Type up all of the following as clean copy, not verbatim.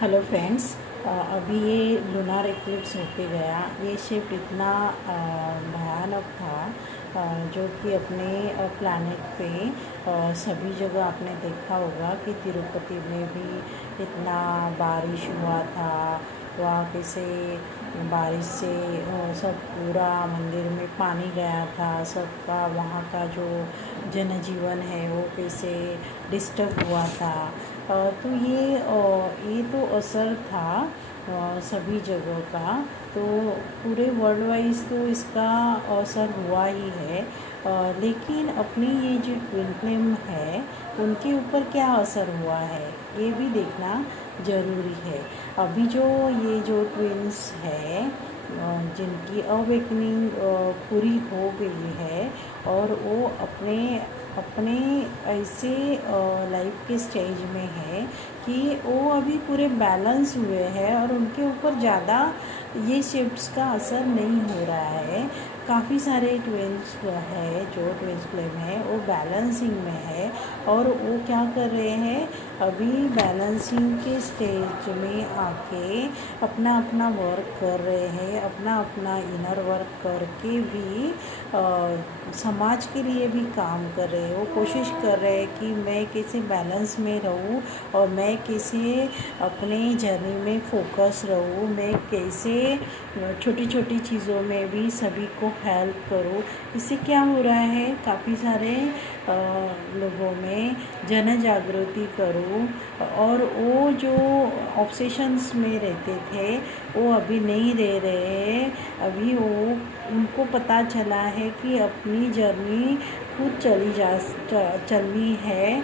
Hello friends. अभी ये lunar Eclipse होके गया। ये शिफ्ट इतना भयानक था जो कि अपने प्लैनेट पे सभी जगह आपने देखा होगा कि तिरुपति में भी इतना बारिश हुआ था। वहाँ कैसे बारिश से सब पूरा मंदिर में पानी गया था। सबका वहाँ का जो जनजीवन है वो कैसे डिस्टर्ब हुआ था। तो ये तो असर था सभी जगह का। तो पूरे वर्ल्ड वाइज तो इसका असर हुआ ही है। लेकिन अपनी ये जो ट्विन फ्लेम है उनके ऊपर क्या असर हुआ है ये भी देखना ज़रूरी है। अभी ये जो ट्विन्स है जिनकी अवेकनिंग पूरी हो गई है और वो अपने अपने ऐसे लाइफ के स्टेज में है कि वो अभी पूरे बैलेंस हुए हैं और उनके ऊपर ज़्यादा ये शिफ्ट्स का असर नहीं हो रहा है। काफ़ी सारे ट्विन्स है जो ट्विन्स फ्लेम है वो बैलेंसिंग में है और वो क्या कर रहे हैं अभी बैलेंसिंग के स्टेज में आके अपना अपना वर्क कर रहे हैं। अपना अपना इनर वर्क करके भी समाज के लिए भी काम कर रहे हैं। वो कोशिश कर रहे हैं कि मैं कैसे बैलेंस में रहूं और मैं कैसे अपने जर्नी में फोकस रहूं। मैं कैसे छोटी छोटी चीज़ों में भी सभी को हेल्प करूं। इससे क्या हो रहा है काफ़ी सारे लोगों में जन जागृति करूं और वो जो ऑब्सेशंस में रहते थे वो अभी नहीं रह रहे। अभी वो उनको पता चला है कि अपनी जर्नी खुद चलनी है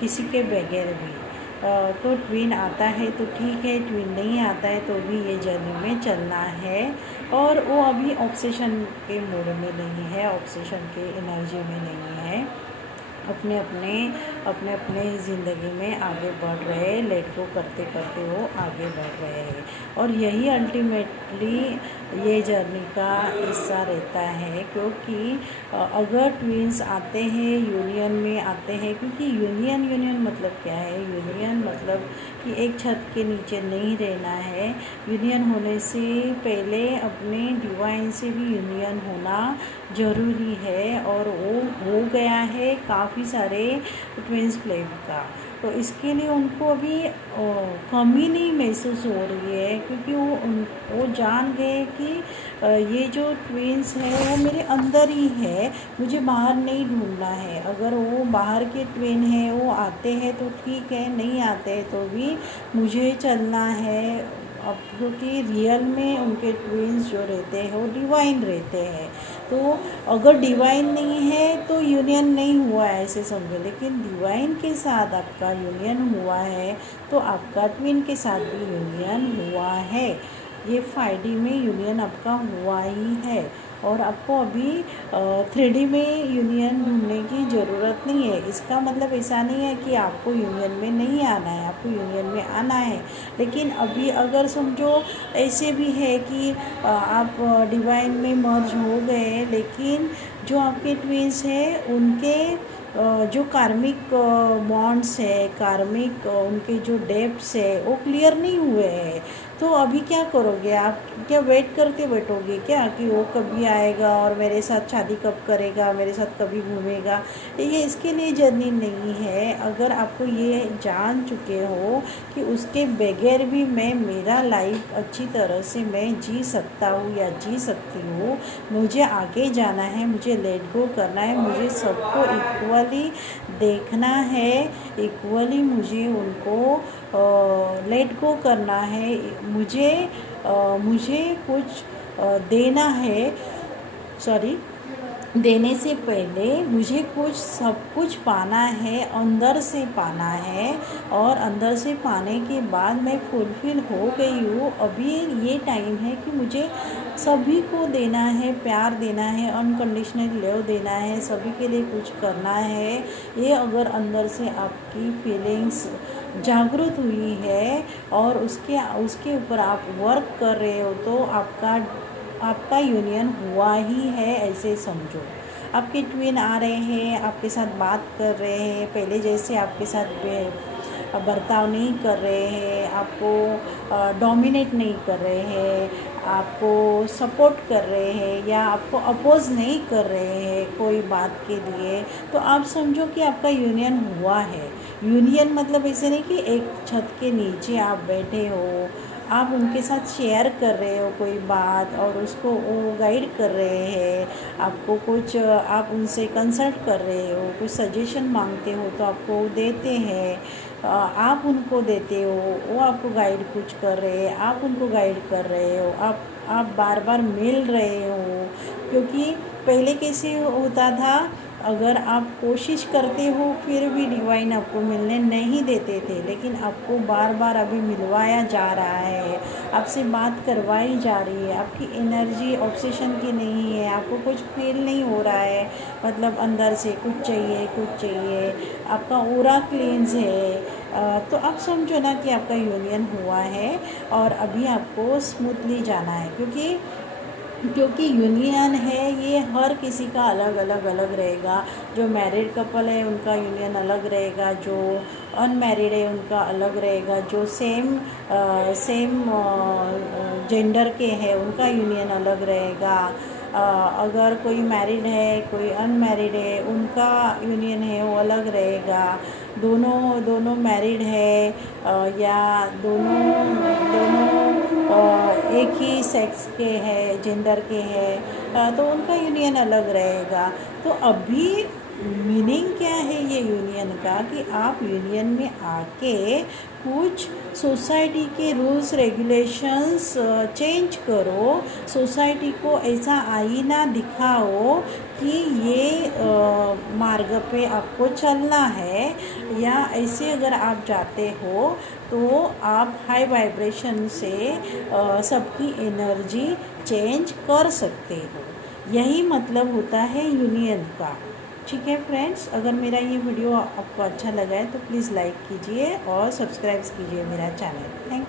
किसी के बगैर भी। तो ट्विन आता है तो ठीक है, ट्विन नहीं आता है तो भी ये जर्नी में चलना है। और वो अभी ऑब्सेशन के मूड में नहीं है, ऑब्सेशन के एनर्जी में नहीं है। अपने अपने ज़िंदगी में आगे बढ़ रहे हैं। लेट गो करते करते वो आगे बढ़ रहे हैं और यही अल्टीमेटली ये जर्नी का हिस्सा रहता है। क्योंकि अगर ट्विन्स आते हैं यूनियन में आते हैं, क्योंकि यूनियन मतलब क्या है? यूनियन मतलब कि एक छत के नीचे नहीं रहना है। यूनियन होने से पहले अपने डिवाइन से भी यूनियन होना ज़रूरी है और वो हो गया है काफ़ी सारे ट्विन्स फ्लेम का। तो इसके लिए उनको अभी कमी नहीं महसूस हो रही है क्योंकि वो जान गए कि ये जो ट्विन्स है वो मेरे अंदर ही है, मुझे बाहर नहीं ढूंढना है। अगर वो बाहर के ट्विन है वो आते हैं तो ठीक है, नहीं आते हैं तो भी मुझे चलना है। अब क्योंकि रियल में उनके ट्विन्स जो रहते हैं वो डिवाइन रहते हैं। तो अगर डिवाइन नहीं है तो यूनियन नहीं हुआ है ऐसे समझो। लेकिन डिवाइन के साथ आपका यूनियन हुआ है तो आपका ट्विन के साथ भी यूनियन हुआ है। ये 5D में यूनियन आपका हुआ ही है और आपको अभी 3D में यूनियन ढूंढने की ज़रूरत नहीं है। इसका मतलब ऐसा नहीं है कि आपको यूनियन में नहीं आना है, आपको यूनियन में आना है। लेकिन अभी अगर समझो ऐसे भी है कि आप डिवाइन में मर्ज हो गए लेकिन जो आपके ट्विन्स हैं उनके जो कार्मिक बॉन्ड्स है, कार्मिक उनके जो डेब्ट्स है वो क्लियर नहीं हुए हैं। तो अभी क्या करोगे आप? क्या वेट करके बैठोगे क्या कि वो कभी आएगा और मेरे साथ शादी कब करेगा, मेरे साथ कभी घूमेगा? ये इसके लिए जर्नी नहीं है। अगर आपको ये जान चुके हो कि उसके बगैर भी मैं मेरा लाइफ अच्छी तरह से मैं जी सकता हूँ या जी सकती हूँ, मुझे आगे जाना है, मुझे लेट गो करना है, मुझे सबको इक्वली देखना है, इक्वली मुझे उनको लेट गो करना है। मुझे कुछ देना है, सॉरी, देने से पहले मुझे सब कुछ पाना है, अंदर से पाना है। और अंदर से पाने के बाद मैं फुलफिल हो गई हूँ। अभी ये टाइम है कि मुझे सभी को देना है, प्यार देना है, अनकंडीशनल लव देना है, सभी के लिए कुछ करना है। ये अगर अंदर से आपकी फीलिंग्स जागृत हुई है और उसके ऊपर आप वर्क कर रहे हो तो आपका यूनियन हुआ ही है ऐसे समझो। आपके ट्विन आ रहे हैं, आपके साथ बात कर रहे हैं, पहले जैसे आपके साथ बर्ताव नहीं कर रहे हैं, आपको डोमिनेट नहीं कर रहे हैं, आपको सपोर्ट कर रहे हैं या आपको अपोज़ नहीं कर रहे हैं कोई बात के लिए, तो आप समझो कि आपका यूनियन हुआ है। यूनियन मतलब ऐसे नहीं कि एक छत के नीचे आप बैठे हो, आप उनके साथ शेयर कर रहे हो कोई बात और उसको वो गाइड कर रहे हैं, आपको कुछ आप उनसे कंसल्ट कर रहे हो, कुछ सजेशन मांगते हो तो आपको वो देते हैं, आप उनको देते हो, वो आपको गाइड कुछ कर रहे हैं, आप उनको गाइड कर रहे हो, आप बार बार मिल रहे हो। क्योंकि पहले कैसे होता था, अगर आप कोशिश करते हो फिर भी डिवाइन आपको मिलने नहीं देते थे, लेकिन आपको बार बार अभी मिलवाया जा रहा है, आपसे बात करवाई जा रही है। आपकी एनर्जी ऑब्सेशन की नहीं है, आपको कुछ फील नहीं हो रहा है, मतलब अंदर से कुछ चाहिए, आपका ऑरा क्लींस है। तो आप समझो ना कि आपका यूनियन हुआ है और अभी आपको स्मूथली जाना है, क्योंकि यूनियन है ये हर किसी का अलग रहेगा। जो मैरिड कपल है उनका यूनियन अलग रहेगा, जो अनमैरिड है उनका अलग रहेगा, जो सेम जेंडर के हैं उनका यूनियन अलग रहेगा। अगर कोई मैरिड है कोई अनमैरिड है उनका यूनियन है वो अलग रहेगा। दोनों मैरिड है या दोनों एक ही सेक्स के हैं, जेंडर के हैं, तो उनका यूनियन अलग रहेगा। तो अभी मीनिंग क्या है ये यूनियन का, कि आप यूनियन में आके कुछ सोसाइटी के रूल्स रेगुलेशंस चेंज करो, सोसाइटी को ऐसा आईना दिखाओ कि ये मार्ग पे आपको चलना है, या ऐसे अगर आप जाते हो तो आप हाई वाइब्रेशन से सबकी एनर्जी चेंज कर सकते हो। यही मतलब होता है यूनियन का। ठीक है फ्रेंड्स, अगर मेरा ये वीडियो आपको अच्छा लगा है तो प्लीज़ लाइक कीजिए और सब्सक्राइब कीजिए मेरा चैनल। थैंक